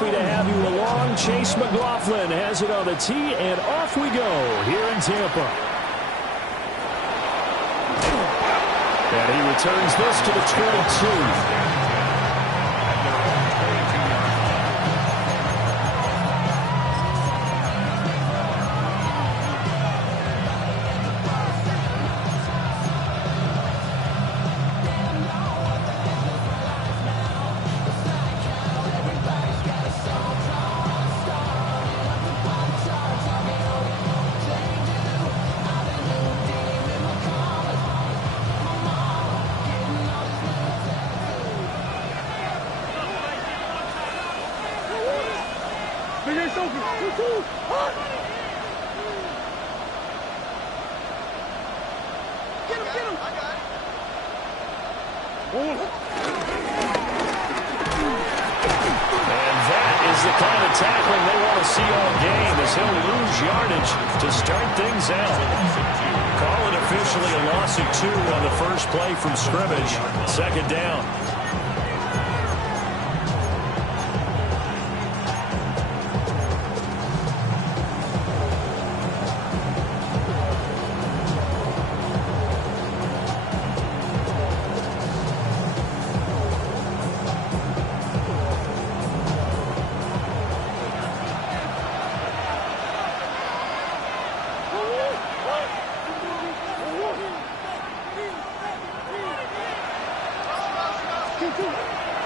happy to have you along. Chase McLaughlin has it on the tee, and off we go here in Tampa. And he returns this to the 22. From scrimmage, second down.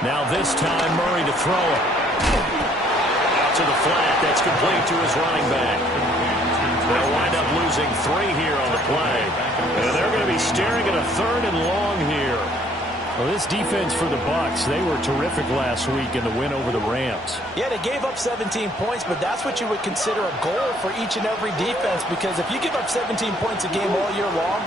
Now this time, Murray to throw it. Out to the flat. That's complete to his running back. They'll wind up losing 3 here on the play. And they're going to be staring at a 3rd and long here. Well, this defense for the Bucs, they were terrific last week in the win over the Rams. Yeah, they gave up 17 points, but that's what you would consider a goal for each and every defense, because if you give up 17 points a game all year long,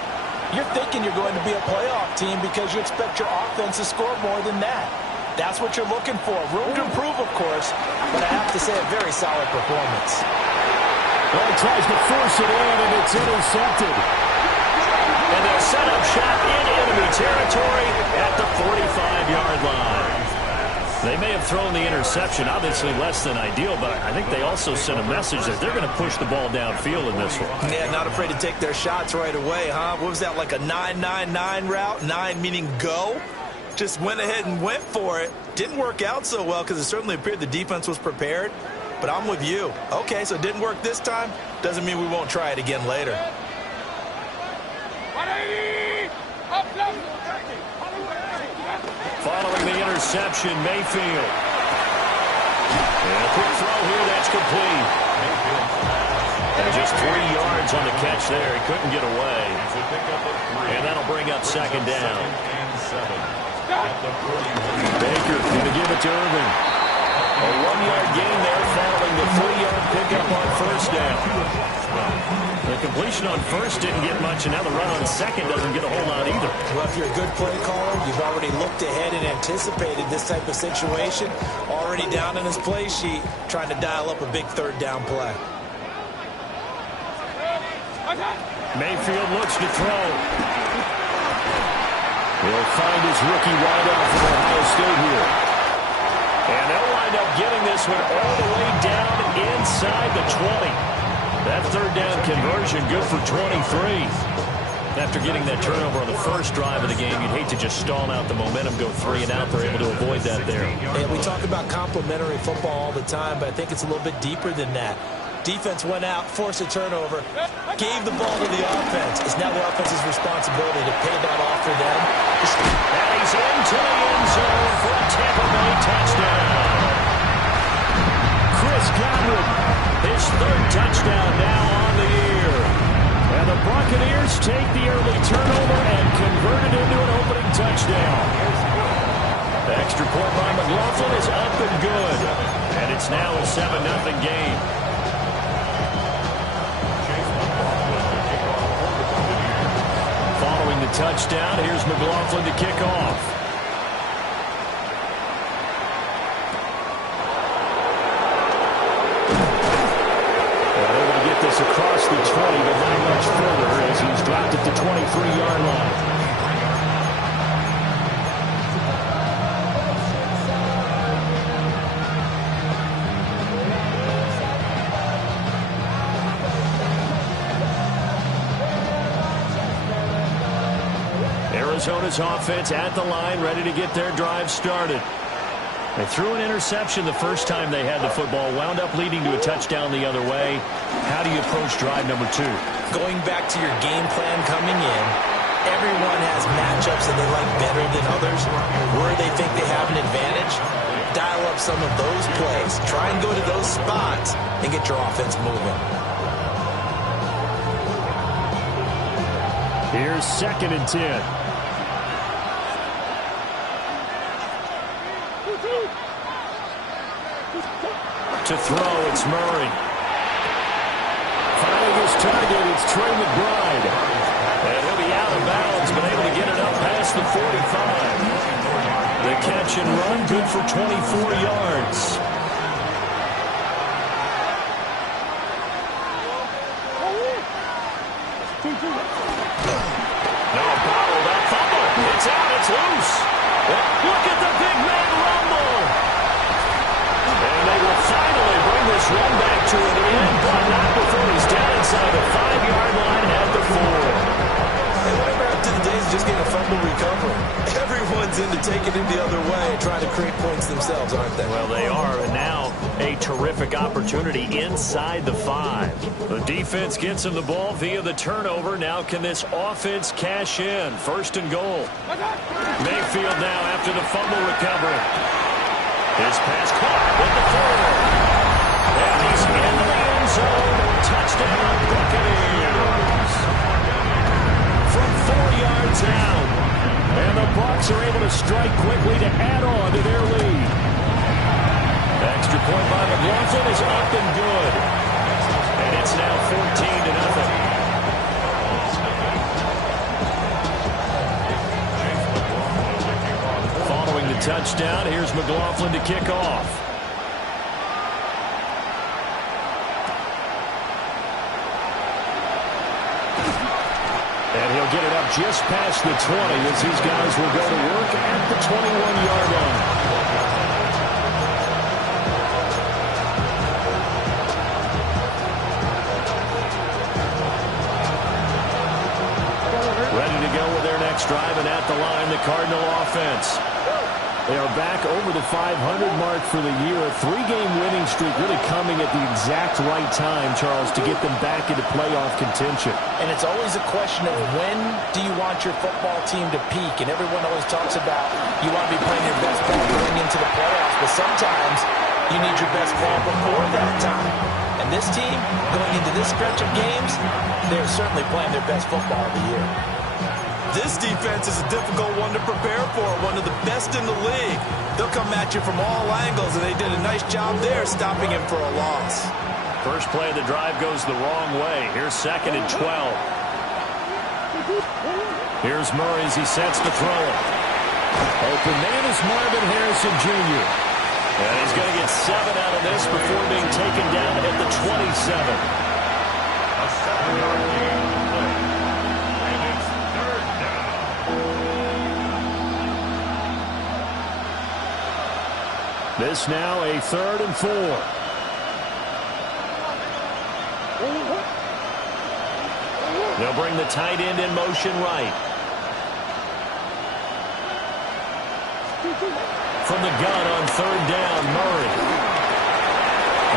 you're thinking you're going to be a playoff team because you expect your offense to score more than that. That's what you're looking for. Room to improve, of course, but I have to say a very solid performance. Well, he tries to force it in, and it's intercepted. And they'll set up shop in enemy territory at the 45-yard line. They may have thrown the interception, obviously less than ideal, but I think they also sent a message that they're going to push the ball downfield in this one. Yeah, not afraid to take their shots right away, huh? What was that, like a 9-9-9 route? 9 meaning go? Just went ahead and went for it. Didn't work out so well because it certainly appeared the defense was prepared. But I'm with you. Okay, so it didn't work this time. Doesn't mean we won't try it again later. Following the interception, Mayfield. And a quick throw here, that's complete. And just 3 yards on the catch there. He couldn't get away. And that'll bring up second down. Baker going to give it to Irvin. A 1-yard gain there following the 3-yard pickup on first down. The completion on first didn't get much, and now the run on second doesn't get a whole lot either. Well, if you're a good play caller, you've already looked ahead and anticipated this type of situation. Already down in his play sheet, trying to dial up a big 3rd down play. Mayfield looks to throw. He'll find his rookie wideout from Ohio State here. And they'll wind up getting this one all the way down inside the 20. That 3rd down conversion good for 23. After getting that turnover on the first drive of the game, you'd hate to just stall out the momentum, go 3 and out. They're able to avoid that there. And we talk about complementary football all the time, but I think it's a little bit deeper than that. Defense went out, forced a turnover, gave the ball to the offense. It's now the offense's responsibility to pay that off for them. And he's into the end zone for a Tampa Bay touchdown. Chris Godwin, his 3rd touchdown now on the year. And the Buccaneers take the early turnover and convert it into an opening touchdown. The extra point by McLaughlin is up and good. And it's now a 7-0 game. Following the touchdown, here's McLaughlin to kick off. Able to get this across the 20, but not much further as he's dropped at the 23-yard line. Arizona's offense at the line, ready to get their drive started. They threw an interception the first time they had the football, wound up leading to a touchdown the other way. How do you approach drive number 2? Going back to your game plan coming in, everyone has matchups that they like better than others. Where they think they have an advantage, dial up some of those plays. Try and go to those spots and get your offense moving. Here's 2nd and 10. To throw, it's Murray. Finding his target, it's Trey McBride. And he'll be out of bounds, but able to get it up past the 45. The catch and run, good for 24 yards. No, bottled up fumble. It's out, it's loose. Look at the big man rumble. And they will finally bring this run back to an end, but not before he's down inside the 5-yard line at the 4. And whatever happened to the days of just getting a fumble recovery? Everyone's into taking it the other way, trying to create points themselves, aren't they? Well, they are, and now a terrific opportunity inside the 5. The defense gets him the ball via the turnover. Now can this offense cash in? 1st and goal. Mayfield now after the fumble recovery. His pass caught with the 4. And he's in the end zone. Touchdown, Buccaneers. From 4 yards out. And the Bucs are able to strike quickly to add on to their lead. Extra point by McLaughlin is up and good. And it's now 14-0. Following the touchdown, here's McLaughlin to kick off. And he'll get it up just past the 20 as these guys will go to work at the 21-yard line. Ready to go with their next drive, and at the line, the Cardinal offense. They are back over the 500 mark for the year. A 3-game winning streak really coming at the exact right time, Charles, to get them back into playoff contention. And it's always a question of when do you want your football team to peak? And everyone always talks about you want to be playing your best ball going into the playoffs, but sometimes you need your best ball before that time. And this team, going into this stretch of games, they're certainly playing their best football of the year. This defense is a difficult one to prepare for, one of the best in the league. They'll come at you from all angles, and they did a nice job there stopping him for a loss. First play of the drive goes the wrong way. Here's 2nd and 12. Here's Murray as he sets to throw it. Open man is Marvin Harrison Jr. And he's going to get 7 out of this before being taken down at the 27. A 7-yard gain. This now a 3rd and 4. They'll bring the tight end in motion right. From the gun on 3rd down, Murray.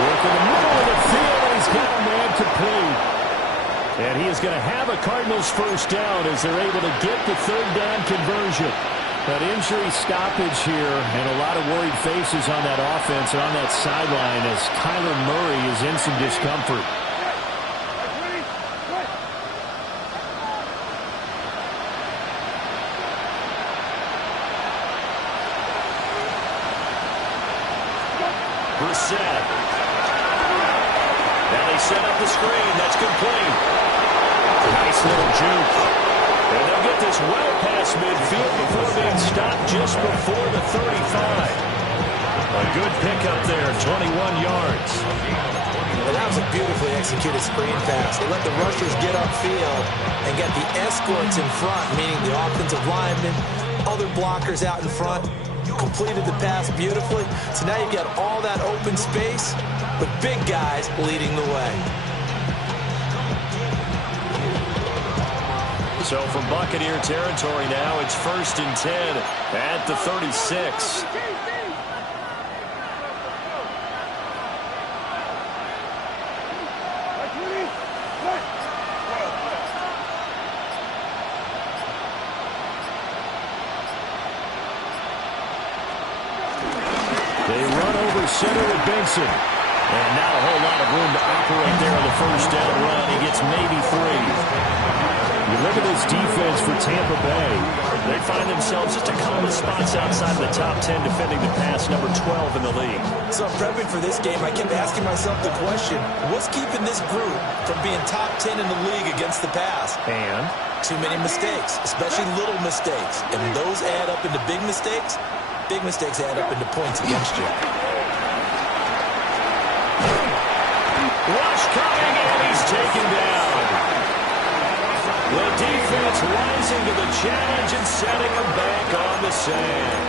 Working the middle of the field, and he's got a man complete. And he is going to have a Cardinals first down as they're able to get the 3rd down conversion. That injury stoppage here and a lot of worried faces on that offense and on that sideline as Kyler Murray is in some discomfort. Brissett. Now they set up the screen. That's complete. Nice little juke. And they'll get this well past midfield before being stopped just before the 35. A good pickup there, 21 yards. Well, that was a beautifully executed screen pass. They let the rushers get upfield and get the escorts in front, meaning the offensive linemen, other blockers out in front. Completed the pass beautifully. So now you've got all that open space, but big guys leading the way. So from Buccaneer territory now, it's 1st and 10 at the 36. They run over center with Benson. And not a whole lot of room to operate there on the first down run. He gets maybe 3. You look at this defense for Tampa Bay. They find themselves just a couple of spots outside of the top 10, defending the pass, number 12 in the league. So prepping for this game, I kept asking myself the question, what's keeping this group from being top 10 in the league against the pass? And too many mistakes, especially little mistakes. And those add up into big mistakes. Big mistakes add up into points against you. Rush coming, and he's taken down. The defense rising to the challenge and setting him back on the sand.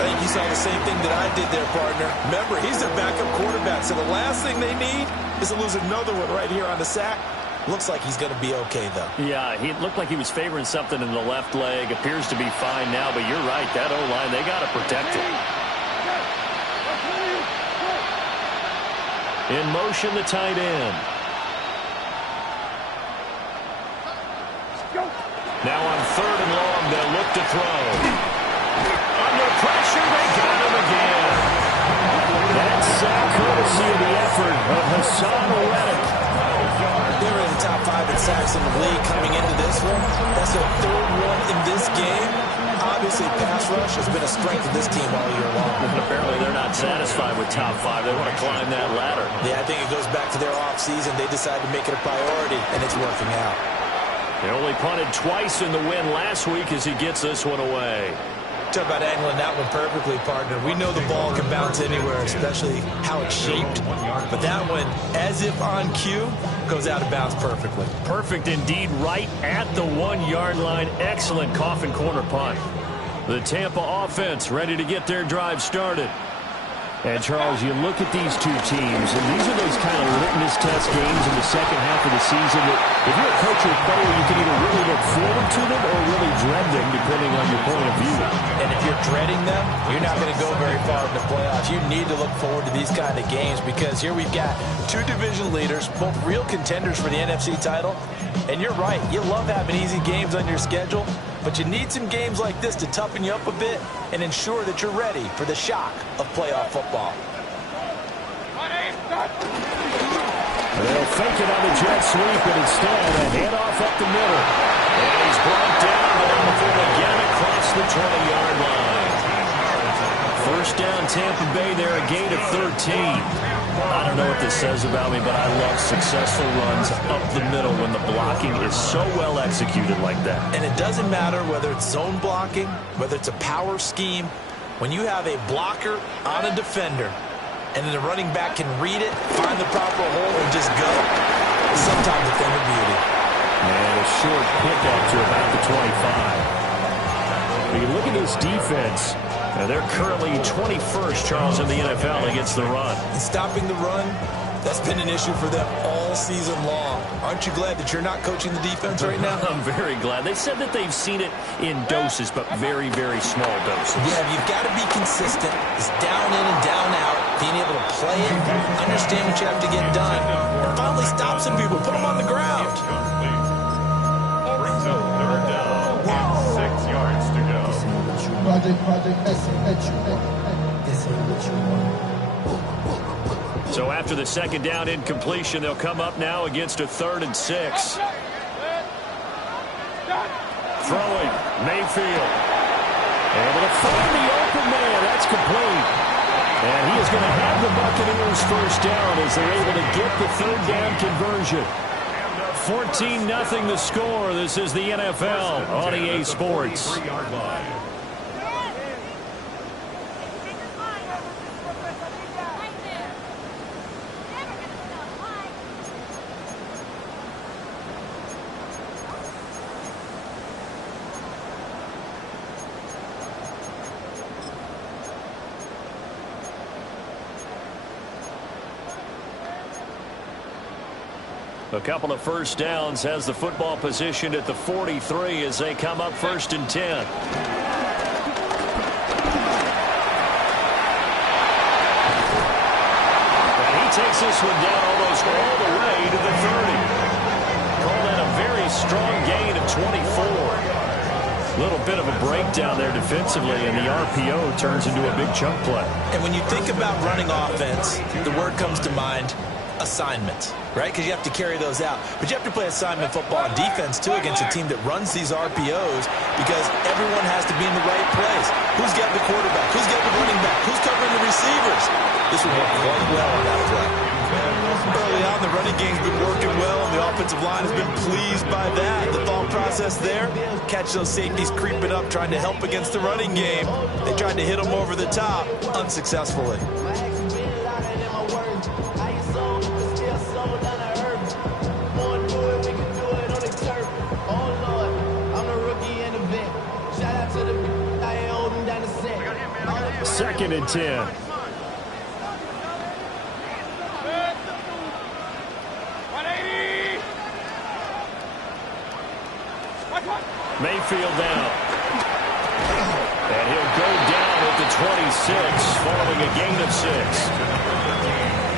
I think you saw the same thing that I did there, partner. Remember, he's their backup quarterback, so the last thing they need is to lose another one right here on the sack. Looks like he's going to be okay, though. Yeah, he looked like he was favoring something in the left leg. Appears to be fine now, but you're right. That O-line, they got to protect it. In motion, the tight end. Now on 3rd and long, they'll look to throw. Under pressure, they got him again. That's courtesy of the effort of Haason Reddick. They were in the top 5 in sacks in the league coming into this one. That's their 3rd one in this game. Obviously, pass rush has been a strength of this team all year long. And apparently, they're not satisfied with top 5. They want to climb that ladder. Yeah, I think it goes back to their offseason. They decided to make it a priority, and it's working out. They only punted twice in the win last week as he gets this one away. Talk about angling that one perfectly, partner. We know the ball can bounce anywhere, especially how it's shaped. But that one, as if on cue, goes out of bounds perfectly. Perfect indeed, right at the 1-yard line. Excellent coffin corner punt. The Tampa offense ready to get their drive started. And, Charles, you look at these two teams, and these are those kind of litmus test games in the second half of the season that if you're a coach or a player, you can either really look forward to them or really dread them, depending on your point of view. And if you're dreading them, you're not going to go very far in the playoffs. You need to look forward to these kind of games because here we've got 2 division leaders, both real contenders for the NFC title. And you're right, you love having easy games on your schedule, but you need some games like this to toughen you up a bit and ensure that you're ready for the shock of playoff football. They'll fake it on the jet sweep, and instead a handoff up the middle. And he's brought down before they get him across the 20-yard line. First down, Tampa Bay there, a gain of 13. I don't know what this says about me, but I love successful runs up the middle when the blocking is so well executed like that. And it doesn't matter whether it's zone blocking, whether it's a power scheme. When you have a blocker on a defender, and then the running back can read it, find the proper hole, and just go, it's sometimes a thing of beauty. And a short pickup to about the 25. When you look at this defense, they're currently 21st, Charles, in the NFL against the run. And stopping the run, that's been an issue for them all season long. Aren't you glad that you're not coaching the defense right now? I'm very glad. They said that they've seen it in doses, but very, very small doses. Yeah, you've got to be consistent. It's down in and down out, being able to play it, understand what you have to get done, and finally stop some people, put them on the ground. Brings up 3rd down and 6 yards to go. So after the second down incompletion, they'll come up now against a 3rd and 6. Throwing, Mayfield. Able to find the open man. That's complete. And he is going to have the Buccaneers first down as they're able to get the 3rd down conversion. 14-0 the score. This is the NFL on EA Sports. A A couple of first downs, has the football positioned at the 43 as they come up 1st and 10. And he takes this one down almost all the way to the 30. Call that a very strong gain of 24. Little bit of a breakdown there defensively, and the RPO turns into a big chunk play. And when you think about running offense, the word comes to mind, assignments, right? Because you have to carry those out. But you have to play assignment football on defense, too, against a team that runs these RPOs because everyone has to be in the right place. Who's got the quarterback? Who's got the running back? Who's covering the receivers? This would work quite well on that play. Early on, the running game's been working well, and the offensive line has been pleased by that. The thought process there, catch those safeties creeping up, trying to help against the running game. They tried to hit them over the top, unsuccessfully. Second and 10. Mayfield down. And he'll go down at the 26 following a gain of 6.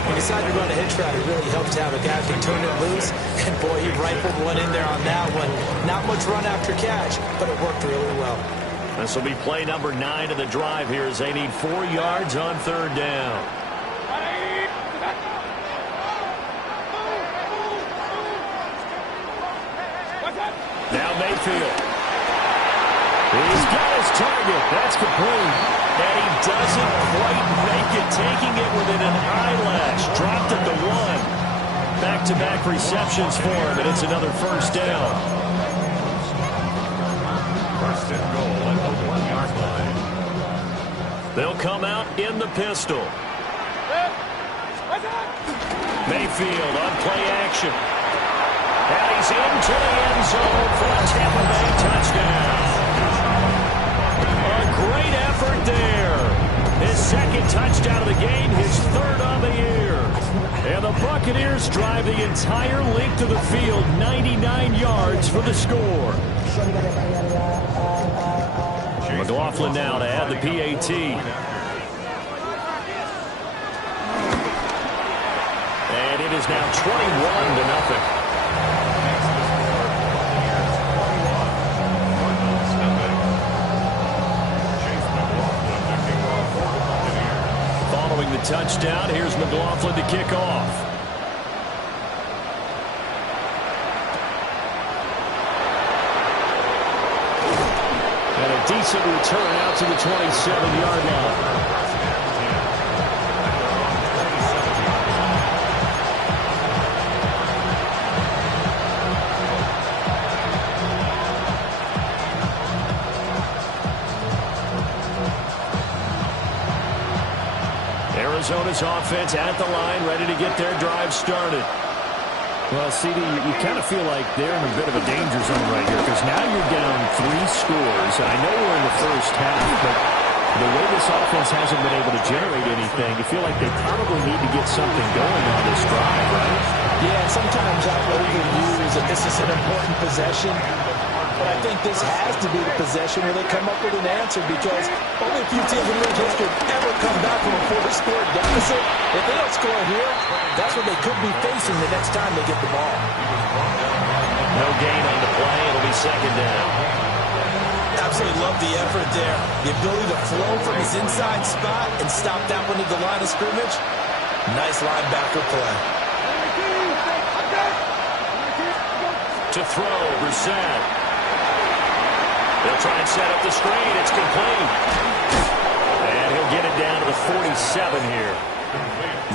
When you decide to run a hitch route, it really helps to have a guy who can turn it loose. And, boy, he rifled one in there on that one. Not much run after catch, but it worked really well. This will be play number 9 of the drive here as they need 4 yards on 3rd down. Now Mayfield. He's got his target. That's complete. And he doesn't quite make it, taking it within an eyelash. Dropped at the 1. Back-to-back receptions for him, and it's another first down. First and goal at the 1-yard line. They'll come out in the pistol. Mayfield on play action. And he's into the end zone for a Tampa Bay touchdown. A great effort there. His second touchdown of the game, his 3rd of the year. And the Buccaneers drive the entire length of the field, 99 yards for the score. McLaughlin now to add the PAT. And it is now 21-0. Following the touchdown, here's McLaughlin to kick off. And a decent return out to the 27-yard line. Arizona's offense at the line, ready to get their drive started. Well, CD, you kind of feel like they're in a bit of a danger zone right here because now you're down 3 scores. I know we're in the first half, but the way this offense hasn't been able to generate anything, you feel like they probably need to get something going on this drive, right? Yeah, sometimes I overuse that this is an important possession. But I think this has to be the possession where they come up with an answer because only a few teams in league history ever come back from a 4-score deficit. If they don't score here, that's what they could be facing the next time they get the ball. No gain on the play. It'll be 2nd down. Absolutely love the effort there. The ability to flow from his inside spot and stop that one at the line of scrimmage. Nice linebacker play. To throw, Brissett. They'll try and set up the screen. It's complete. And he'll get it down to the 47 here.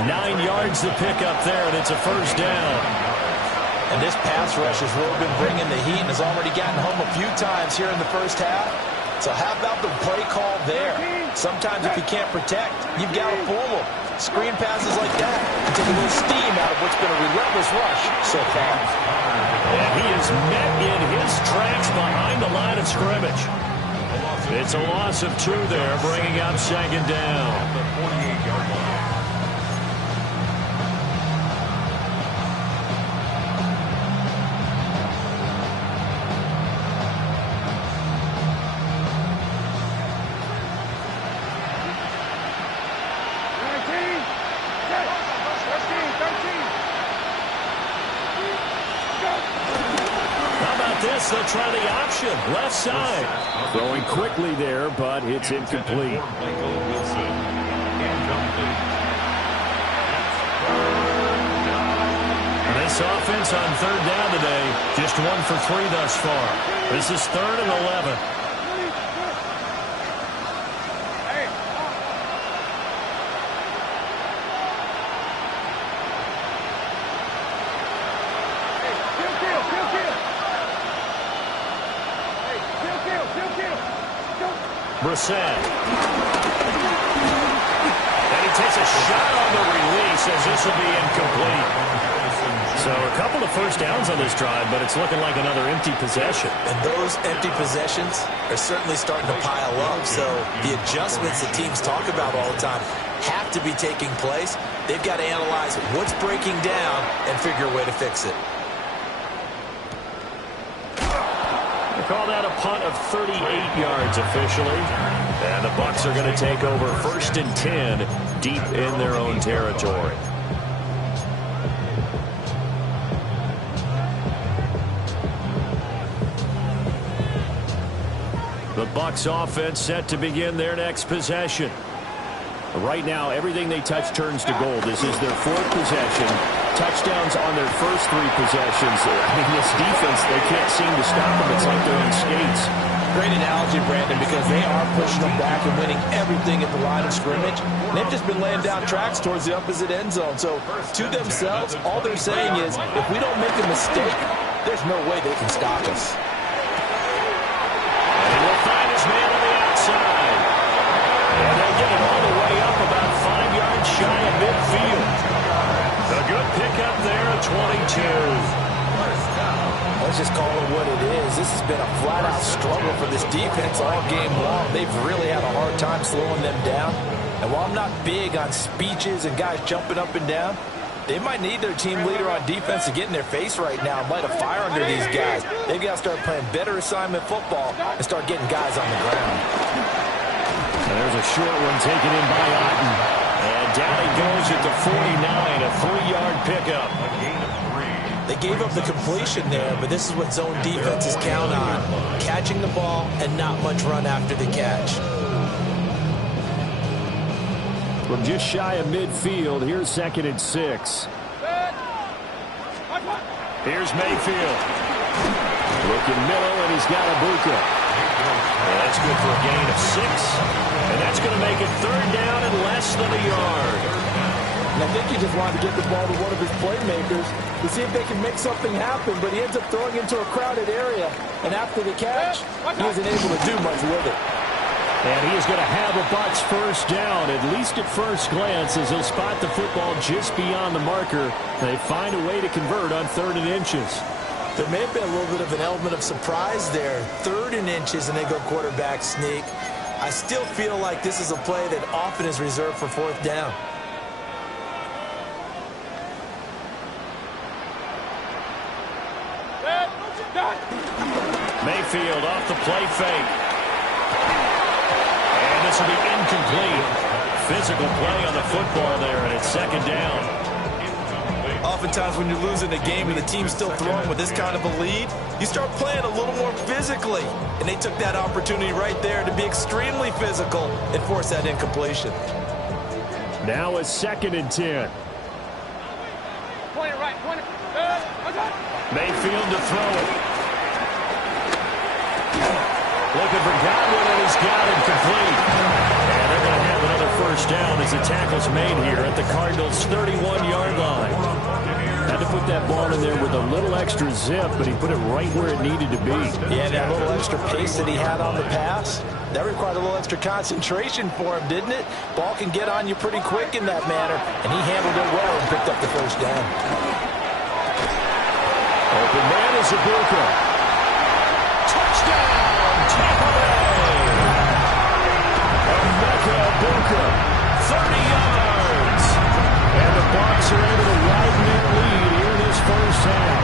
9 yards to pick up there, and it's a first down. And this pass rush has really been bringing the heat and has already gotten home a few times here in the first half. So how about the play call there? Sometimes if you can't protect, you've got to fool them. Screen passes like that take a little steam out of what's been a relentless rush so far. And he is met in his tracks behind the line of scrimmage. It's a loss of 2 there, bringing up 2nd down. Bucs, they'll try the option, left side. Throwing quickly there, but it's incomplete. This offense on third down today, just 1 for 3 thus far. This is 3rd and 11. Brissett. And he takes a shot on the release as this will be incomplete. So a couple of first downs on this drive, but it's looking like another empty possession. And those empty possessions are certainly starting to pile up. So the adjustments that teams talk about all the time have to be taking place. They've got to analyze what's breaking down and figure a way to fix it. They call that a punt of 38 yards officially. And the Bucs are going to take over 1st and 10 deep in their own territory. The Bucs offense set to begin their next possession. Right now, everything they touch turns to gold. This is their 4th possession. Touchdowns on their first 3 possessions. I mean, this defense, they can't seem to stop them. It's like they're on skates. Great analogy, Brandon, because they are pushing them back and winning everything at the line of scrimmage. They've just been laying down tracks towards the opposite end zone. So to themselves, all they're saying is, if we don't make a mistake, there's no way they can stop us. Find his man on the outside. And they'll get it all the way up about 5 yards shy of midfield. A good pickup there at 22. Let's just call it what it is. This has been a flat-out struggle for this defense all game long. They've really had a hard time slowing them down. And while I'm not big on speeches and guys jumping up and down, they might need their team leader on defense to get in their face right now and light a fire under these guys. They've got to start playing better assignment football and start getting guys on the ground. And there's a short one taken in by Otten. And down he goes at the 49, a 3-yard pickup. They gave up the completion there, but this is what zone defenses count on. Catching the ball and not much run after the catch. From just shy of midfield, here's 2nd and 6. Here's Mayfield. Looking middle, and he's got Ibuka. And that's good for a gain of 6. And that's going to make it 3rd down and less than a yard. And I think he just wanted to get the ball to one of his playmakers to see if they can make something happen, but he ends up throwing into a crowded area. And after the catch, he wasn't able to do much with it. And he is going to have a Bucs first down, at least at first glance, as they'll spot the football just beyond the marker. They find a way to convert on 3rd and inches. There may have been a little bit of an element of surprise there. 3rd and inches, and they go quarterback sneak. I still feel like this is a play that often is reserved for 4th down. Mayfield off the play fake. And this will be incomplete. Physical play on the football there, and it's 2nd down. Oftentimes when you're losing a game and the team's still throwing with this kind of a lead, you start playing a little more physically. And they took that opportunity right there to be extremely physical and force that incompletion. Now a 2nd and 10. Mayfield to throw it. Looking for Godwin, and he's got it complete. And they're going to have another first down as the tackle's made here at the Cardinals' 31-yard line. Had to put that ball in there with a little extra zip, but he put it right where it needed to be. Yeah, that little extra pace that he had on the pass, that required a little extra concentration for him, didn't it? Ball can get on you pretty quick in that manner, and he handled it well and picked up the first down. Open man is Ibuka. Touchdown! Tampa Bay! Emeka Ibuka, 30 yards. And the Bucs are able to widen their lead here in this first half.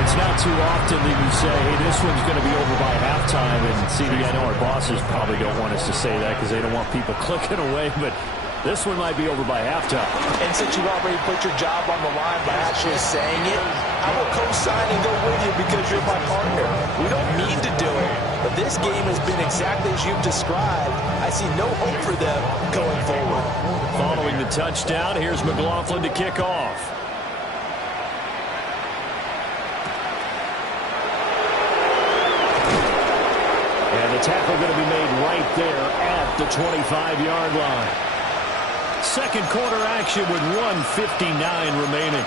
It's not too often that you say, hey, this one's going to be over by halftime. And, CD, I know our bosses probably don't want us to say that because they don't want people clicking away. But This one might be over by halftime. And since you've already put your job on the line by actually saying it, I will co-sign and go with you because you're my partner. We don't mean to do it, but this game has been exactly as you've described. I see no hope for them going forward. Following the touchdown, here's McLaughlin to kick off. And the tackle going to be made right there at the 25-yard line. Second quarter action with 1:59 remaining.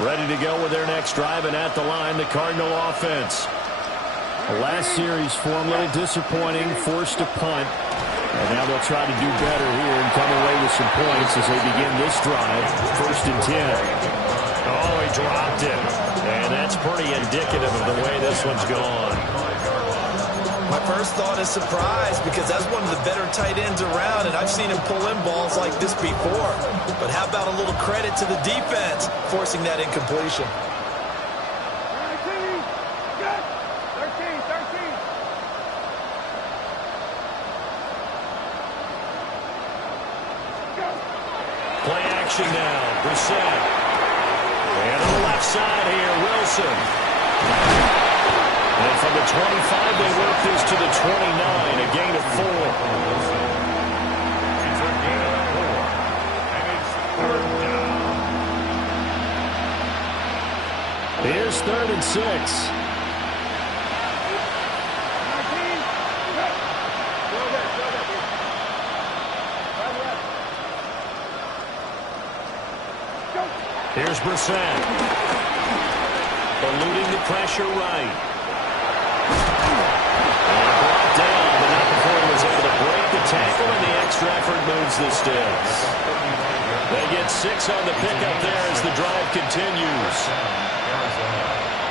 Ready to go with their next drive, and at the line, the Cardinal offense. The last series for them, a little disappointing, forced a punt. And now they'll try to do better here and come away with some points as they begin this drive. 1st and 10. Oh, he dropped it. And that's pretty indicative of the way this one's gone. My first thought is surprise because that's one of the better tight ends around, and I've seen him pull in balls like this before. But how about a little credit to the defense forcing that incompletion? Play action now. Brissett. And on the left side here, Wilson. And from the 25, they work this to the 29, a gain of 4. It's a gain of 4. And it's 3rd down. Here's 3rd and 6. Here's Brissett. Eluding the pressure right. And brought down, but not before he was able to break the tackle, and the extra effort moves the sticks. They get 6 on the pickup there as the drive continues.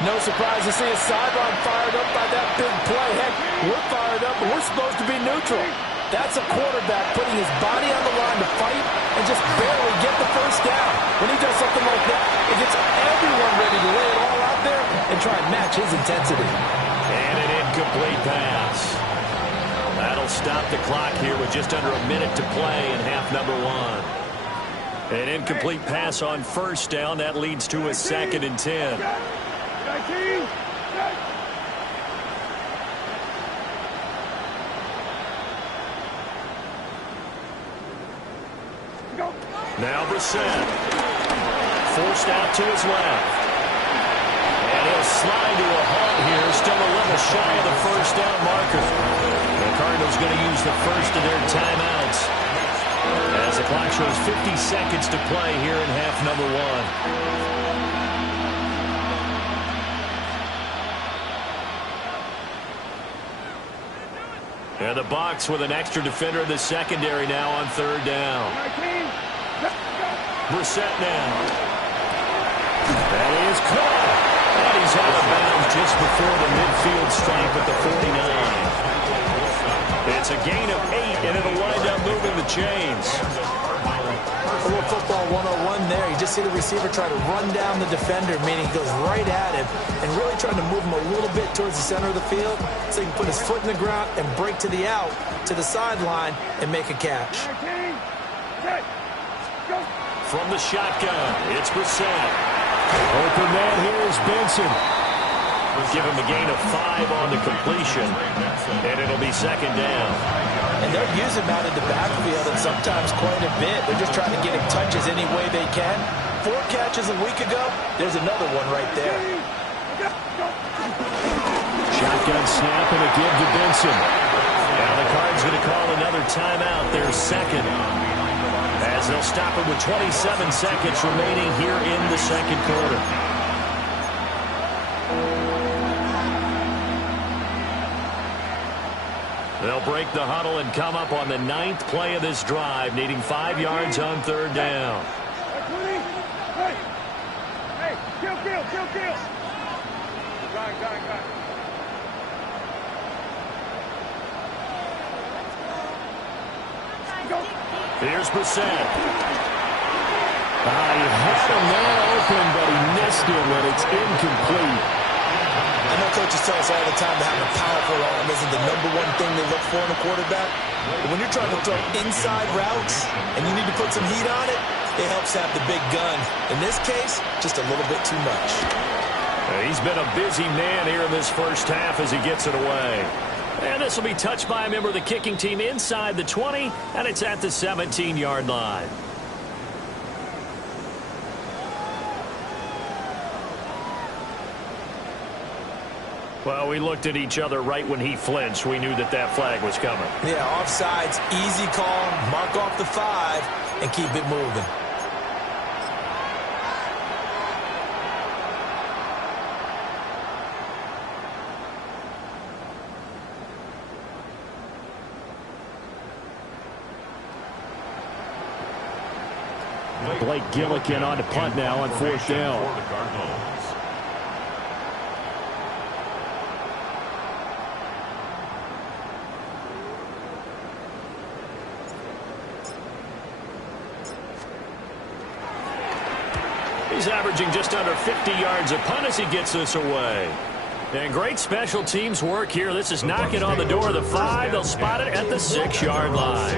No surprise to see a sideline fired up by that big play. Heck, we're fired up, but we're supposed to be neutral. That's a quarterback putting his body on the line to fight and just barely get the first down. When he does something like that, it gets everyone ready to lay it all out there and try and match his intensity. And an incomplete pass. That'll stop the clock here with just under a minute to play in half number 1. An incomplete pass on 1st down. That leads to a 2nd and 10. Now Brissett. Forced out to his left. And he'll slide to a halt here. Still a little shy of the 1st down marker. The Cardinals going to use the first of their timeouts as the clock shows 50 seconds to play here in half number 1. And the Bucs with an extra defender in the secondary now on 3rd down. Brissett now. That is caught. And he's out of bounds just before the midfield stripe at the 49. It's a gain of 8, and it'll wind up moving the chains. A little football 101 there. You just see the receiver try to run down the defender, meaning he goes right at him and really trying to move him a little bit towards the center of the field so he can put his foot in the ground and break to the out, to the sideline, and make a catch. From the shotgun, it's Brissett. Open man here is Benson. Give him a gain of 5 on the completion, and it'll be 2nd down. And they'll use him out in the backfield, and sometimes quite a bit. They're just trying to get him touches any way they can. 4 catches a week ago, there's another one right there. Shotgun snap and a give to Benson. Now the Cards going to call another timeout, their 2nd. As they'll stop it with 27 seconds remaining here in the 2nd quarter. They'll break the huddle and come up on the 9th play of this drive, needing 5 yards on 3rd down. Hey, kill. Got it. Here's Brissett. He had a man open, but he missed him, and it's incomplete. I know coaches tell us all the time that having a powerful arm isn't the #1 thing they look for in a quarterback. But when you're trying to throw inside routes and you need to put some heat on it, it helps have the big gun. In this case, just a little bit too much. He's been a busy man here in this first half as he gets it away. And this will be touched by a member of the kicking team inside the 20, and it's at the 17-yard line. Well, we looked at each other right when he flinched. We knew that that flag was coming. Yeah, offsides, easy call, mark off the 5, and keep it moving. Blake Gillikin on to punt now on 4th down. He's averaging just under 50 yards a punt as he gets this away. And great special teams work here. This is knocking on the door of the 5. They'll spot it at the 6-yard line.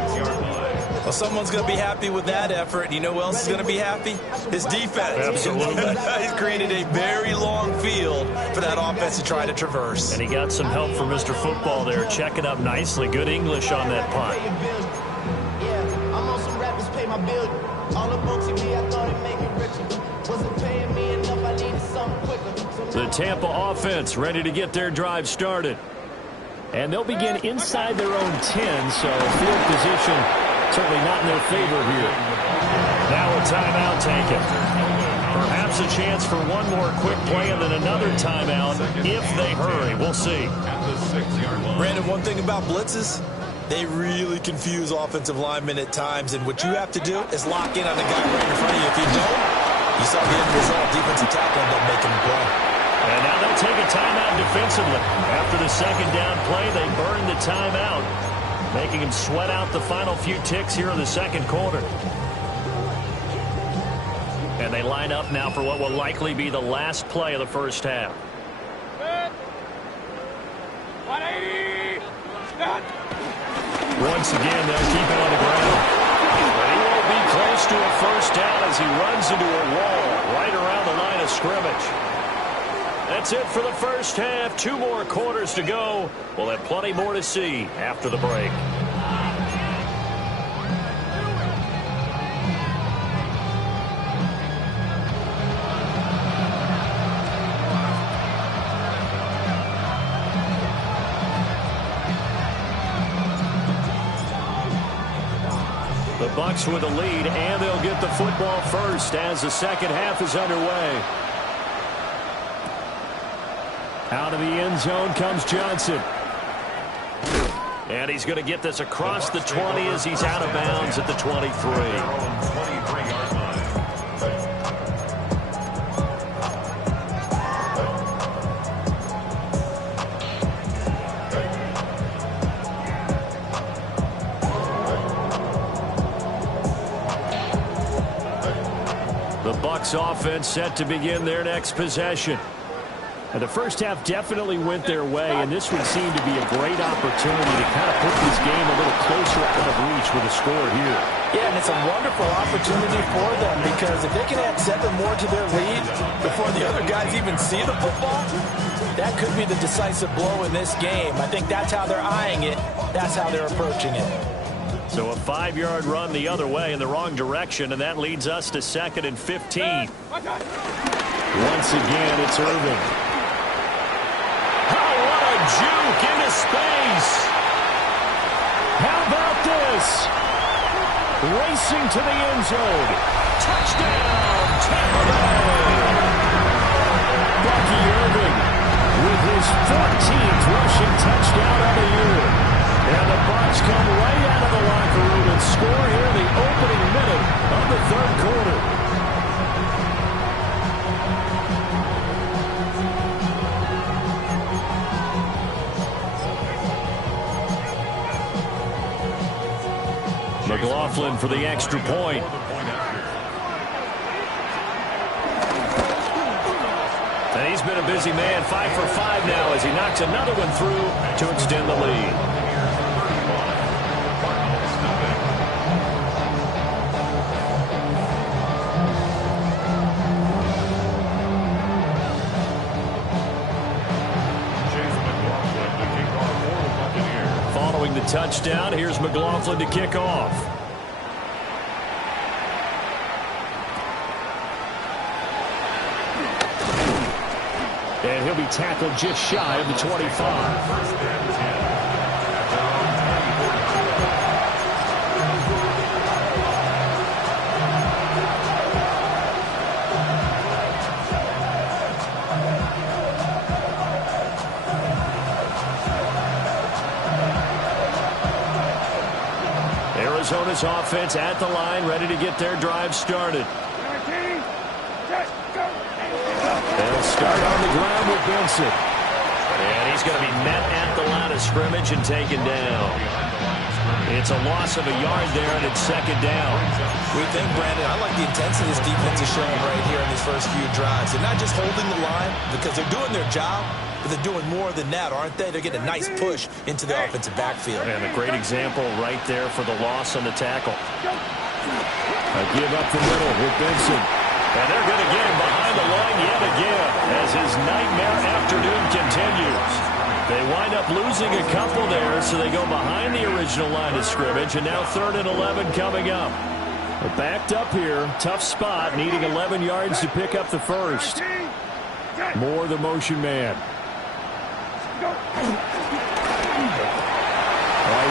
Well, someone's going to be happy with that effort. You know who else is going to be happy? His defense. Absolutely. He's created a very long field for that offense to try to traverse. And he got some help from Mr. Football there, checking up nicely. Good English on that punt. Yeah, I'm on some rappers pay my bill. All the books in me, I thought it'd make it richer. Wasn't paying me enough, I needed something quicker. The Tampa offense ready to get their drive started. And they'll begin inside their own 10, so field position certainly not in their favor here. Now a timeout taken. Perhaps a chance for one more quick play and then another timeout if they hurry. We'll see. Brandon, one thing about blitzes, they really confuse offensive linemen at times, and what you have to do is lock in on the guy right in front of you. If you don't, you saw the end result. Defensive tackle ended up making a play. And now they'll take a timeout defensively. After the second down play, they burn the timeout, making him sweat out the final few ticks here in the second quarter. And they line up now for what will likely be the last play of the first half. 180. Stop. Once again, they'll keep it on the ground. But he won't be close to a first down as he runs into a wall right around the line of scrimmage. That's it for the first half. 2 more quarters to go. We'll have plenty more to see after the break. The Bucs with a lead, and they'll get the football first as the second half is underway. Out of the end zone comes Johnson. And he's going to get this across the 20 as he's out of bounds at the 23. The Bucs offense set to begin their next possession. And the first half definitely went their way, and this would seem to be a great opportunity to kind of put this game a little closer out of reach with a score here. Yeah, and it's a wonderful opportunity for them because if they can add 7 more to their lead before the other guys even see the football, that could be the decisive blow in this game. I think that's how they're eyeing it. That's how they're approaching it. So a 5-yard run the other way in the wrong direction, and that leads us to 2nd and 15. Once again, it's Irvin. Oh, what a juke into space. How about this? Racing to the end zone. Touchdown, Tampa Bay. Bucky Irvin with his 14th rushing touchdown of the year. And the Bucs come right out of the locker room and score here in the opening minute of the third quarter. McLaughlin for the extra point. And he's been a busy man, 5 for 5 now as he knocks another one through to extend the lead. Following the touchdown, here's McLaughlin to kick off. And he'll be tackled just shy of the 25. Arizona's offense at the line, ready to get their drive started. They'll start on the ground with Benson. And he's going to be met at the line of scrimmage and taken down. It's a loss of a yard there, and it's second down. We think, Brandon, I like the intensity this defense is showing right here in these first few drives. They're not just holding the line because they're doing their job, but they're doing more than that, aren't they? They're getting a nice push into the offensive backfield. And a great example right there for the loss on the tackle. A give up the middle with Benson. And they're going to get him behind the line yet again as his nightmare afternoon continues. They wind up losing a couple there, so they go behind the original line of scrimmage, and now 3rd and 11 coming up. They're backed up here. Tough spot, needing 11 yards to pick up the first. Moore, the motion man.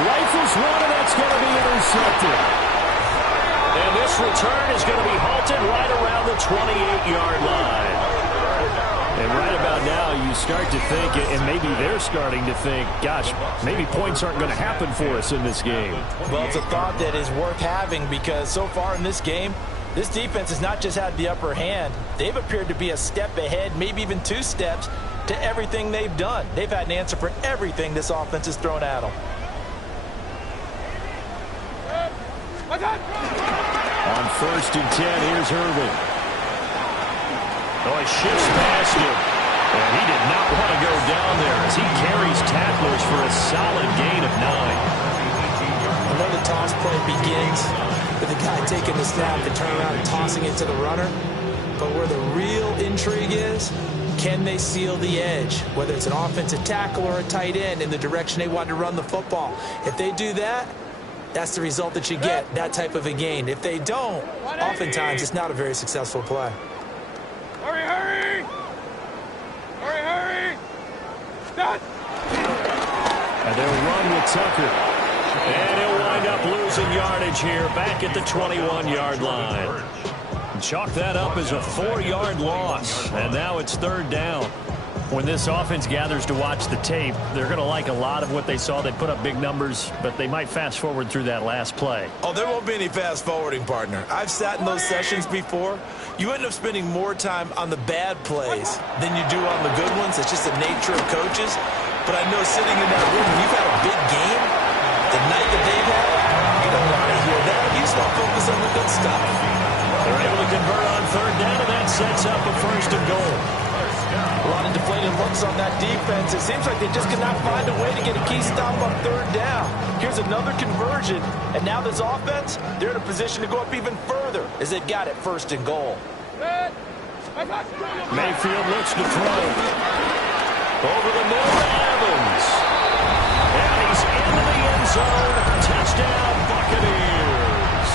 Rifles one, and that's going to be intercepted. And this return is going to be halted right around the 28-yard line. And right about now, you start to think, and maybe they're starting to think, gosh, maybe points aren't going to happen for us in this game. Well, it's a thought that is worth having because so far in this game, this defense has not just had the upper hand. They've appeared to be a step ahead, maybe even 2 steps, to everything they've done. They've had an answer for everything this offense has thrown at them. On 1st and 10, here's Irvin. Oh, he shifts past him. And he did not want to go down there as he carries tacklers for a solid gain of 9. I know the toss play begins with the guy taking the snap and turn around and tossing it to the runner. But where the real intrigue is, can they seal the edge, whether it's an offensive tackle or a tight end in the direction they want to run the football? If they do that, that's the result that you get, that type of a gain. If they don't, oftentimes it's not a very successful play. Hurry, hurry! Hurry, hurry! Stop! And they'll run with Tucker. And he'll wind up losing yardage here back at the 21-yard line. Chalk that up as a 4-yard loss. And now it's 3rd down. When this offense gathers to watch the tape, they're going to like a lot of what they saw. They put up big numbers, but they might fast forward through that last play. Oh, there won't be any fast forwarding, partner. I've sat in those sessions before. You end up spending more time on the bad plays than you do on the good ones. It's just the nature of coaches. But I know sitting in that room, when you've had a big game, the night that they've had, you don't want to hear that. You just want to focus on the good stuff. They're able to convert on 3rd down, and that sets up a 1st and goal. A lot of deflated looks on that defense. It seems like they just cannot find a way to get a key stop on 3rd down. Here's another conversion, and now this offense, they're in a position to go up even further as they've got it 1st and goal. Mayfield looks to throw. Over the middle to Evans. And he's into the end zone. Touchdown, Buccaneers.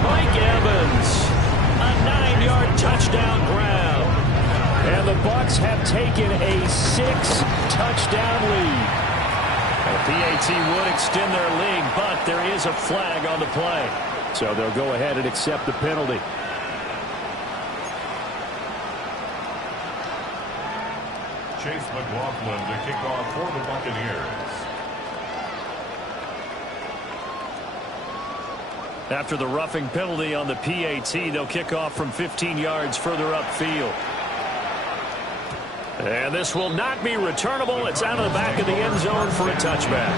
Mike Evans, a 9-yard touchdown grab. And the Bucs have taken a 6-touchdown lead. The PAT would extend their lead, but there is a flag on the play. So they'll go ahead and accept the penalty. Chase McLaughlin to kick off for the Buccaneers. After the roughing penalty on the PAT, they'll kick off from 15 yards further upfield. And this will not be returnable. It's out of the back of the end zone for a touchback.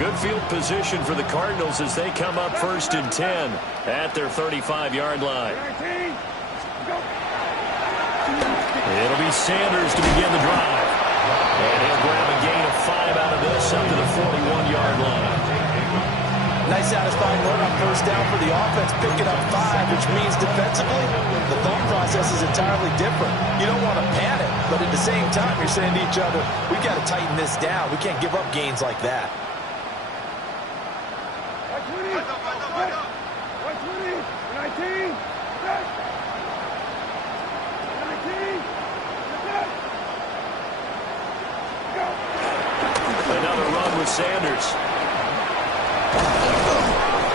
Good field position for the Cardinals as they come up 1st and 10 at their 35-yard line. It'll be Sanders to begin the drive. And he'll grab a gain of 5 out of this up to the 41-yard line. Nice satisfying run on 1st down for the offense, picking up 5, which means defensively, the thought process is entirely different. You don't want to panic, but at the same time, you're saying to each other, we got to tighten this down. We can't give up gains like that. 19, Another run with Sanders.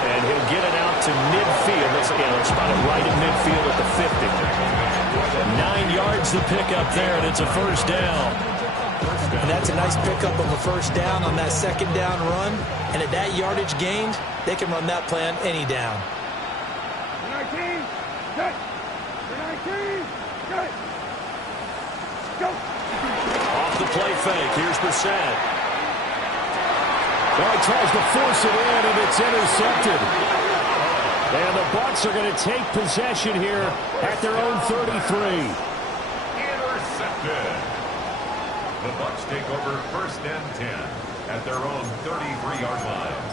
And he'll get it out to midfield. Let's spot it right in midfield at the 50. 9 yards to pick up there, and it's a 1st down. And that's a nice pickup of a 1st down on that 2nd down run. And at that yardage gained, they can run that play on any down. 19, good. 19, good. Go. Off the play fake. Here's Brissett. Well, he tries to force it in, and it's intercepted. And the Bucs are going to take possession here at their own 33. Intercepted. The Bucs take over 1st and 10 at their own 33-yard line.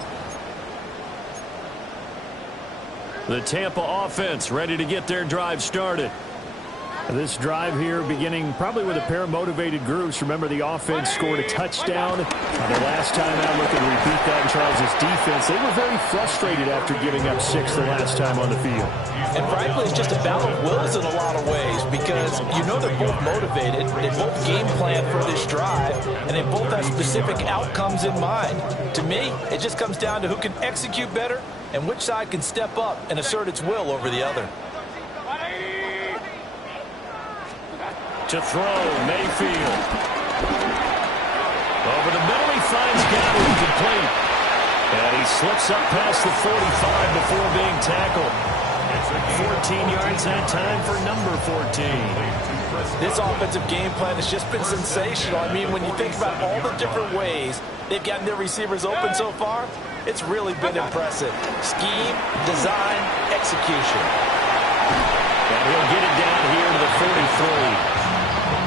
The Tampa offense ready to get their drive started. This drive here beginning probably with a pair of motivated groups. Remember, the offense scored a touchdown. The last time out, looking to repeat that in Charles' defense. They were very frustrated after giving up 6 the last time on the field. And frankly, it's just a battle of wills in a lot of ways because you know they're both motivated. They both game plan for this drive, and they both have specific outcomes in mind. To me, it just comes down to who can execute better and which side can step up and assert its will over the other. To throw, Mayfield. Over the middle, he finds Godwin complete. And he slips up past the 45 before being tackled. 14 yards that time for number 14. This offensive game plan has just been sensational. I mean, when you think about all the different ways they've gotten their receivers open so far, it's really been impressive. Scheme, design, execution. And he'll get it down here to the 43.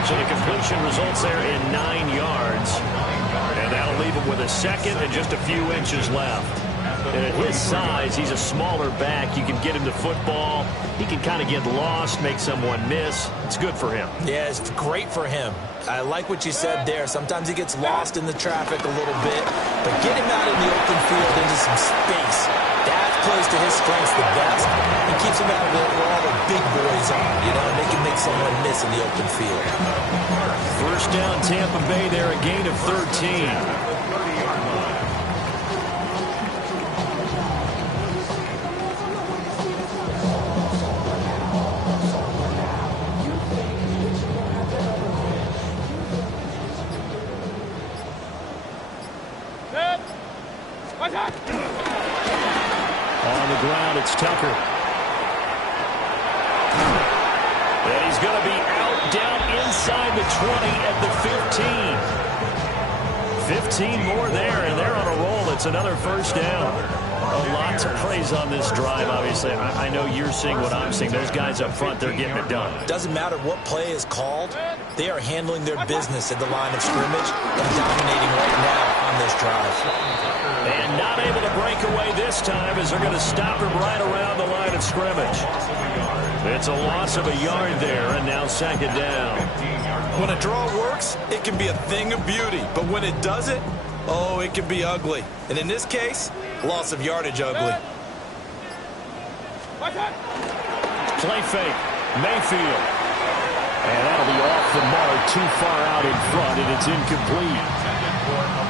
So the completion results there in 9 yards. And that'll leave him with a 2nd and just a few inches left. And at his size, he's a smaller back. You can get him to football. He can kind of get lost, make someone miss. It's good for him. Yeah, it's great for him. I like what you said there. Sometimes he gets lost in the traffic a little bit. But get him out in the open field into some space. That plays to his strengths the best. He keeps him out of where all the big boys are. You know, they can make someone miss in the open field. 1st down, Tampa Bay there, a gain of 13. On the ground, it's Tucker. And he's going to be out down inside the 20 at the 15. 15 more there, and they're on a roll. It's another 1st down. A lot to praise on this drive, obviously. I know you're seeing what I'm seeing. Those guys up front, they're getting it done. Doesn't matter what play is called. They are handling their business at the line of scrimmage and dominating right now on this drive. And not able to break away this time as they're going to stop him right around the line of scrimmage. It's a loss of a yard there, and now 2nd down. When a draw works, it can be a thing of beauty. But when it doesn't, oh, it can be ugly. And in this case, loss of yardage ugly. Play fake. Mayfield. And that'll be off the mark, too far out in front, and it's incomplete.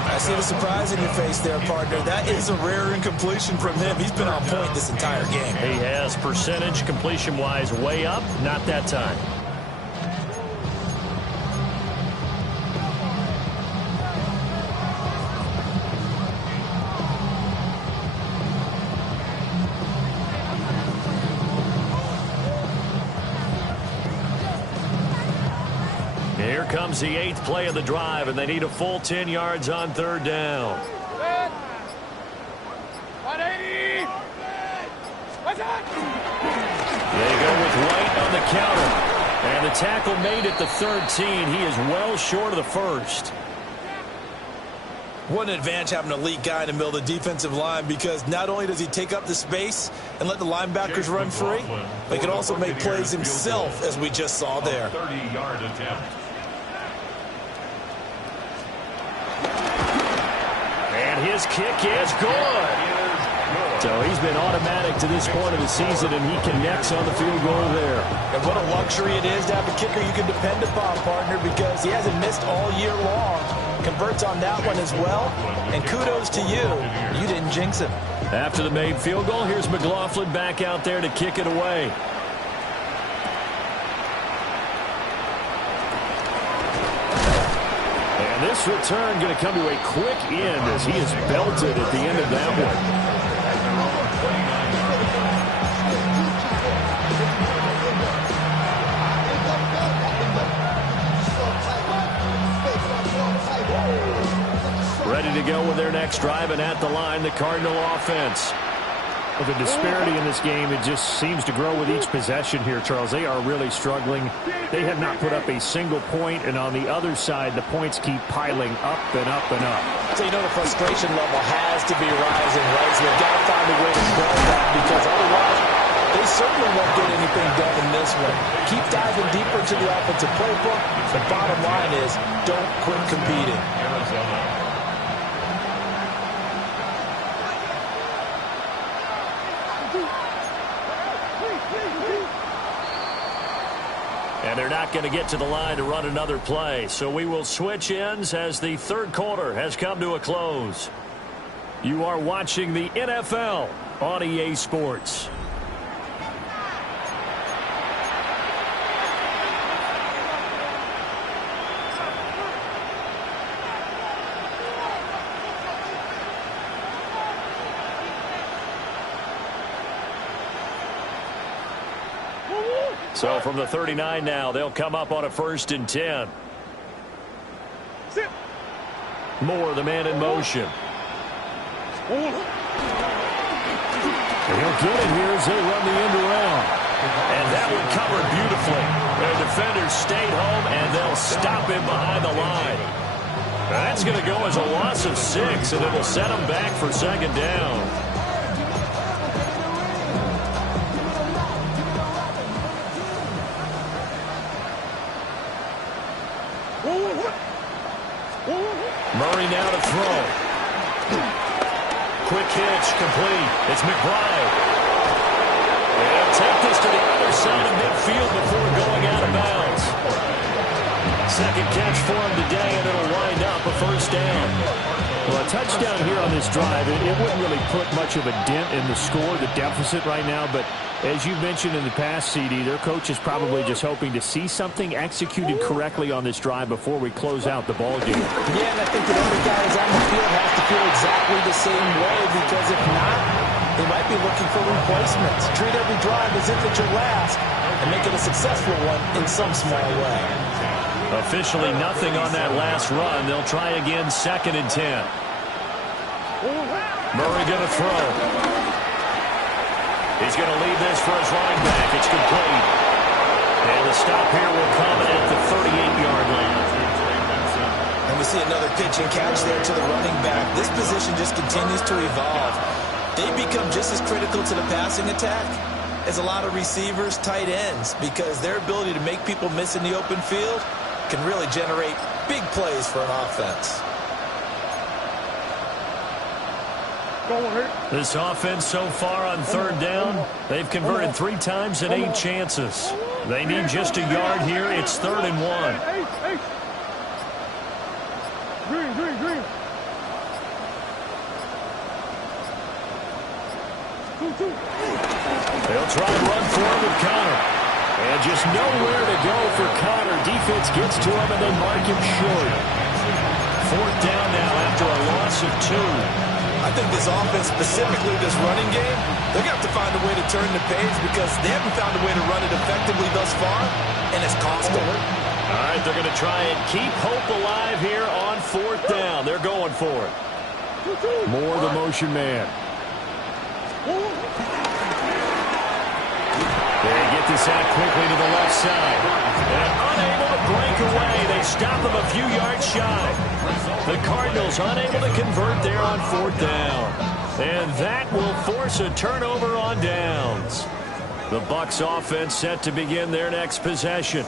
I see the surprise in your face there, partner. That is a rare incompletion from him. He's been on point this entire game. He has percentage completion-wise way up. Not that time. Here comes the 8th play of the drive, and they need a full 10 yards on 3rd down. counter. And the tackle made at the 13. He is well short of the first. What an advantage having an elite guy in the middle of the defensive line, because not only does he take up the space and let the linebackers run free, but he can also make plays himself, as we just saw there. 30-yard attempt. And his kick is good. So he's been automatic to this point of the season, and he connects on the field goal there. And what a luxury it is to have a kicker you can depend upon, partner, because he hasn't missed all year long. Converts on that one as well, and kudos to you. You didn't jinx him. After the made field goal, here's McLaughlin back out there to kick it away. And this return going to come to a quick end as he is belted at the end of that one. Ready to go with their next drive, and at the line, the Cardinal offense. Well, the disparity in this game, it just seems to grow with each possession here, Charles. They are really struggling. They have not put up a single point, and on the other side, the points keep piling up and up and up. So you know the frustration level has to be rising, right? So they've got to find a way to quell that, because otherwise they certainly won't get anything done in this one. Keep diving deeper into the offensive playbook. The bottom line is don't quit competing. And they're not going to get to the line to run another play. So we will switch ends as the third quarter has come to a close. You are watching the NFL on EA Sports. So from the 39 now, they'll come up on a 1st and 10. Moore, the man in motion. And he'll get it here as they run the end around. And that one covered beautifully. Their defenders stayed home, and they'll stop him behind the line. That's going to go as a loss of 6, and it'll set them back for 2nd down. Murray now to throw. Quick hitch, complete. It's McBride. They'll take this to the other side of midfield before going out of bounds. 2nd catch for him today, and it'll wind up a 1st down. Well, a touchdown here on this drive, it wouldn't really put much of a dent in the score, the deficit right now, but as you mentioned in the past, CD, their coach is probably just hoping to see something executed correctly on this drive before we close out the ball game. Yeah, and I think that every guy who's on the field has to feel exactly the same way, because if not, they might be looking for replacements. Treat every drive as if it's your last and make it a successful one in some small way. Officially nothing on that last run. They'll try again, 2nd and 10. Murray going to throw. He's going to leave this for his running back. It's complete. And the stop here will come at the 38-yard line. And we see another pitch and catch there to the running back. This position just continues to evolve. They become just as critical to the passing attack as a lot of receivers, tight ends, because their ability to make people miss in the open field can really generate big plays for an offense. This offense so far on 3rd down, they've converted 3 times and 8 chances. They need just a yard here. It's 3rd and 1. Green. They'll try to run for him with Connor. And just nowhere to go for Connor. Defense gets to him and they mark him short. 4th down now after a loss of 2. I think this offense, specifically this running game, they're going to have to find a way to turn the page, because they haven't found a way to run it effectively thus far, and it's cost them. All right, they're going to try and keep hope alive here on 4th down. They're going for it. Moore, the motion man. They get get this out quickly to the left side. And unable to break away. They stop him a few yards shy. The Cardinals unable to convert there on 4th down. And that will force a turnover on downs. The Bucs offense set to begin their next possession.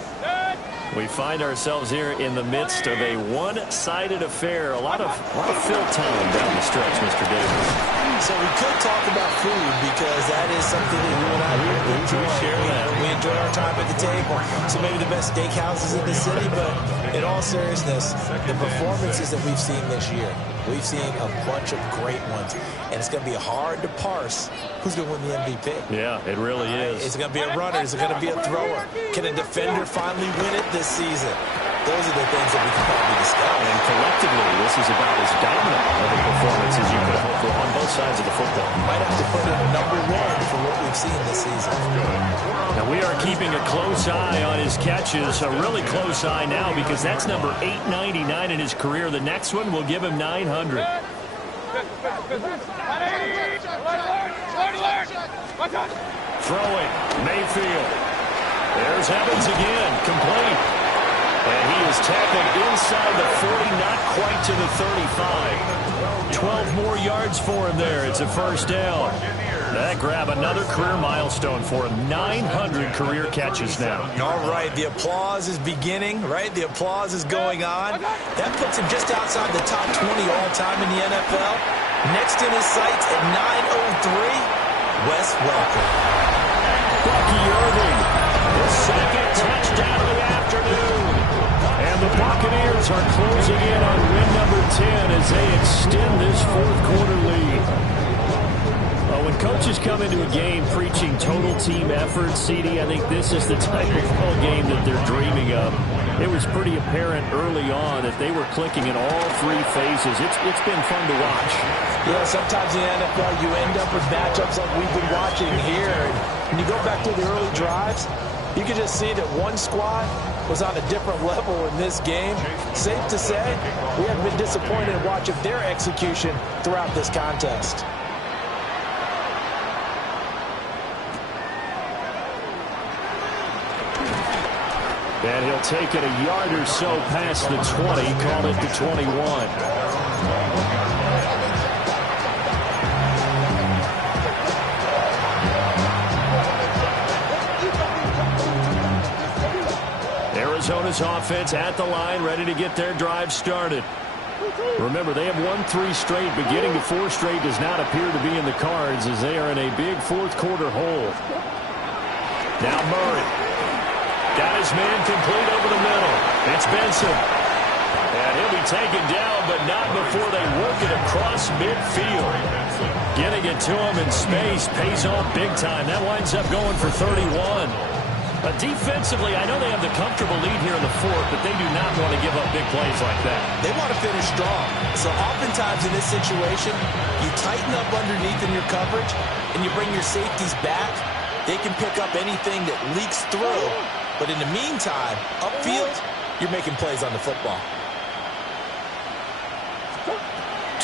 We find ourselves here in the midst of a one-sided affair. A lot of fill time down the stretch, Mr. Davis. So we could talk about food because that is something that you and I really enjoy. We share that. We enjoy our time at the table. So maybe the best steakhouses in the city, but in all seriousness, the performances that we've seen this year, we've seen a bunch of great ones. And it's going to be hard to parse who's going to win the MVP. Yeah, it really is. Is it going to be a runner? Is it going to be a thrower? Can a defender finally win it this season? Those are the things that we can probably discuss. And collectively, this is about as dominant of a performance as you could hope for on both sides of the football. Might have to put in a number 1 for what we've seen this season. Now we are keeping a close eye on his catches, a really close eye now because that's number 899 in his career. The next one will give him 900. Throwing, Mayfield. There's Evans again, complete. And he is tackled inside the 40, not quite to the 35. 12 more yards for him there. It's a first down. That grab another career milestone for him. 900 career catches now. All right, the applause is beginning, right? The applause is going on. That puts him just outside the top 20 all-time in the NFL. Next in his sights at 903, Wes Welker. Bucky Irving, the second touchdown of the afternoon. And the Buccaneers are closing in on win number 10 as they extend this fourth-quarter lead. When coaches come into a game preaching total team effort, CD, I think this is the type of ball game that they're dreaming of. It was pretty apparent early on that they were clicking in all 3 phases. It's been fun to watch. Yeah, sometimes in the NFL you end up with matchups like we've been watching here. And when you go back to the early drives, you can just see that one squad was on a different level in this game. Safe to say, we have been disappointed in watching their execution throughout this contest. And he'll take it a yard or so past the 20, call it the 21. Arizona's offense at the line, ready to get their drive started. Remember, they have won 3 straight, but getting to 4 straight does not appear to be in the cards as they are in a big fourth-quarter hole. Now Murray. Got his man complete over the middle. It's Benson. And he'll be taken down, but not before they work it across midfield. Getting it to him in space pays off big time. That winds up going for 31. Defensively, I know they have the comfortable lead here in the 4th, but they do not want to give up big plays like that. They want to finish strong. So oftentimes in this situation, you tighten up underneath in your coverage, and you bring your safeties back. They can pick up anything that leaks through. But in the meantime, upfield, you're making plays on the football.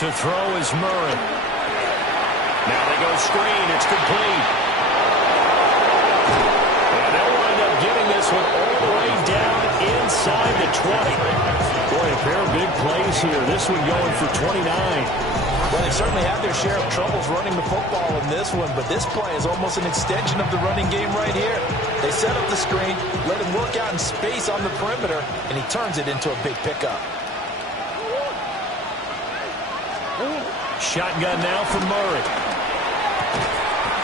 To throw is Murray. Now they go screen. It's complete. And they'll wind up getting this one all the way down inside the 20. Boy, a pair of big plays here. This one going for 29. Well, they certainly had their share of troubles running the football in this one, but this play is almost an extension of the running game right here. They set up the screen, let him work out in space on the perimeter, and he turns it into a big pickup. Shotgun now for Murray.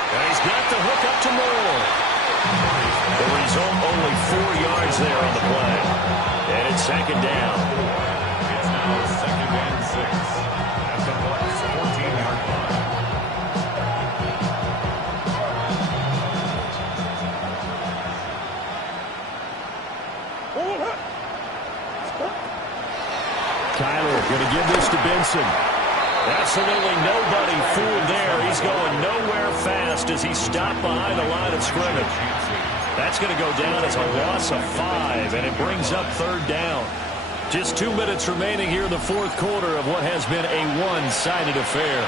And he's got the hook up to Moore. The result, only 4 yards there on the play. And it's second down. It's now 2nd and 6. At the Bucs 14-yard line. Kyler going to give this to Benson. Absolutely nobody fooled there. He's going nowhere fast as he stopped behind the line of scrimmage. That's going to go down as a loss of 5, and it brings up 3rd down. Just 2 minutes remaining here in the 4th quarter of what has been a one-sided affair.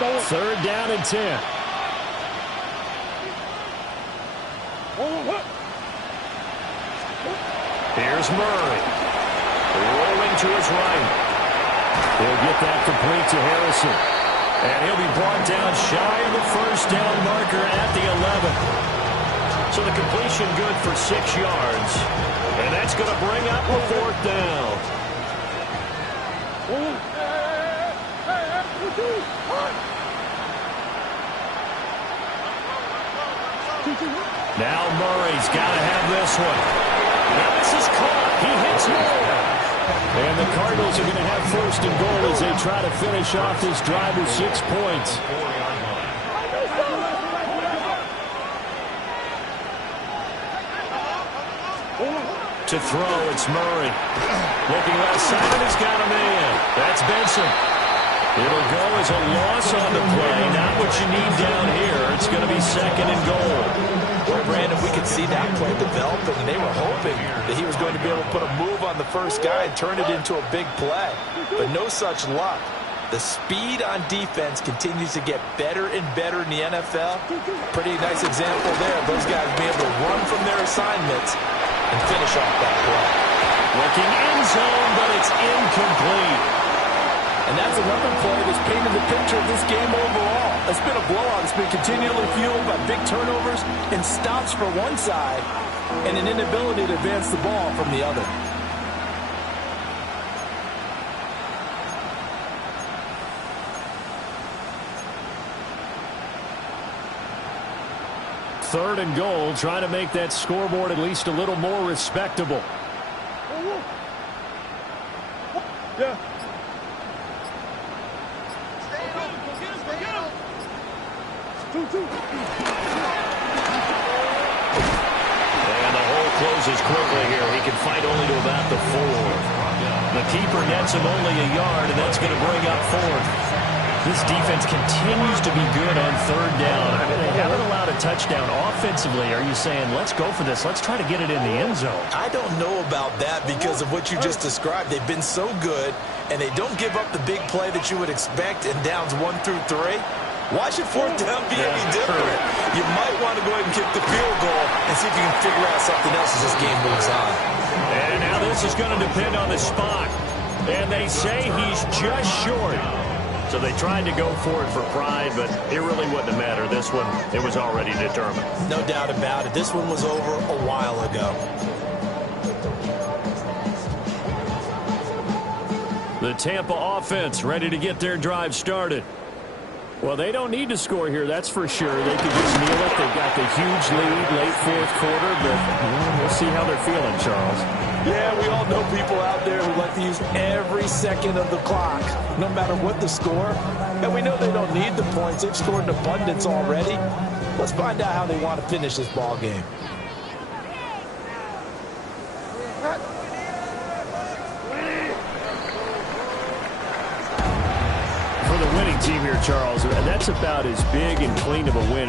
Third down and 10. Here's Murray. Rolling to his right. He'll get that complete to Harrison. And he'll be brought down shy of the first down marker at the 11. So the completion good for 6 yards. And that's going to bring up a fourth down. Now Murray's got to have this one. Now this is caught. He hits more. And the Cardinals are going to have first and goal as they try to finish off this drive with 6 points. To throw, it's Murray. Looking left side, and he's got a man. That's Benson. It'll go as a loss on the play. Not what you need down here. It's going to be second and goal. Well, Brandon, we could see that play developing, and they were hoping that he was going to be able to put a move on the first guy and turn it into a big play. But no such luck. The speed on defense continues to get better and better in the NFL. Pretty nice example there. Those guys being able to run from their assignments and finish off that play. Looking end zone, but it's incomplete. And that's another play that's painted the picture of this game overall. It's been a blowout. It's been continually fueled by big turnovers and stops for one side and an inability to advance the ball from the other. Third and goal, trying to make that scoreboard at least a little more respectable. Yeah. And the hole closes quickly here. He can fight only to about the 4. The keeper nets him only a yard, and that's going to bring up 4th. This defense continues to be good on third down. I mean, they haven't allowed a touchdown offensively. Are you saying, let's go for this? Let's try to get it in the end zone. I don't know about that because of what you just described. They've been so good, and they don't give up the big play that you would expect in downs 1 through 3. Why should fourth down be any different? You might want to go ahead and kick the field goal and see if you can figure out something else as this game moves on. And now this is going to depend on the spot. And they say he's just short. So they tried to go for it for pride, but it really wouldn't have mattered. This one, it was already determined. No doubt about it. This one was over a while ago. The Tampa offense ready to get their drive started. Well, they don't need to score here, that's for sure. They could just kneel it. They've got the huge lead late fourth quarter, but we'll see how they're feeling, Charles. Yeah, we all know people out there who like to use every second of the clock, no matter what the score. And we know they don't need the points. They've scored in abundance already. Let's find out how they want to finish this ball game. For the winning team here, Charles, that's about as big and clean of a win as